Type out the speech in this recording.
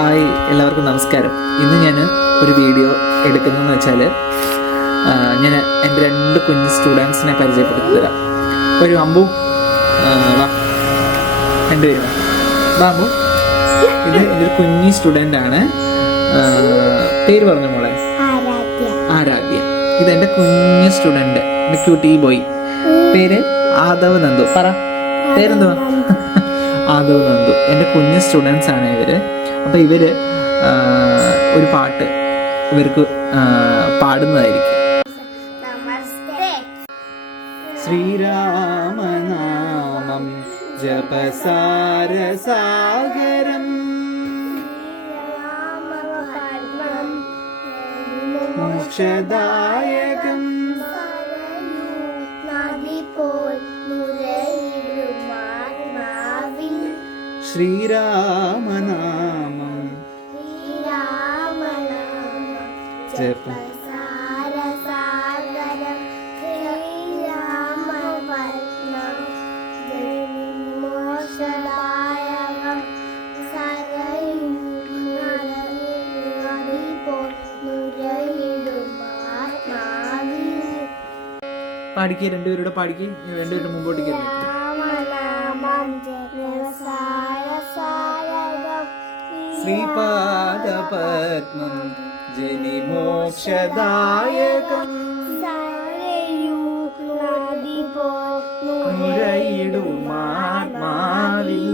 Hi, എല്ലാവർക്കും നമസ്കാരം. ഇന്ന് ഞാൻ ഒരു വീഡിയോ എടുക്കുന്നതെന്ന് വെച്ചാൽ ഞാൻ എൻ്റെ 2 കുഞ്ഞ് സ്റ്റുഡൻസിനെ പരിചയപ്പെടുത്തി തരാം. ഒരു അമ്പു, വാ, രണ്ടുപേരും വാ. അമ്പു, ഇത് എൻ്റെ ഒരു കുഞ്ഞി സ്റ്റുഡൻ്റാണ്. പേര് പറഞ്ഞു മോളെ. ആരാധ്യ. ഇതെൻ്റെ കുഞ്ഞ് സ്റ്റുഡൻറ്റ്, എൻ്റെ ക്യൂട്ടി ബോയ്. പേര് ആദവ് നന്ദു. പറ, പേരെന്തുവാ? ആദവ് നന്ദു. എൻ്റെ കുഞ്ഞ് സ്റ്റുഡൻസ് ആണ് ഇവർ. അപ്പോൾ ഇവർ ഒരു പാട്ട് ഇവർക്ക് പാടുന്നതായിരിക്കും. ശ്രീരാമനാമം ജപസാരസാഗരം മോക്ഷദായകം ശ്രീരാമനാമം ജപസാരസാഗരം ശ്രീരാമപത്നം മോക്ഷദായകം പാടിക്കുക, രണ്ടുപേരുടെ പാടിക്കുക. രണ്ടുപേരുടെ മുമ്പോട്ടേക്ക് ശ്രീപാദപത്മം ജനിമോക്ഷദായകം മുരയിടുമാത്മാവിൽ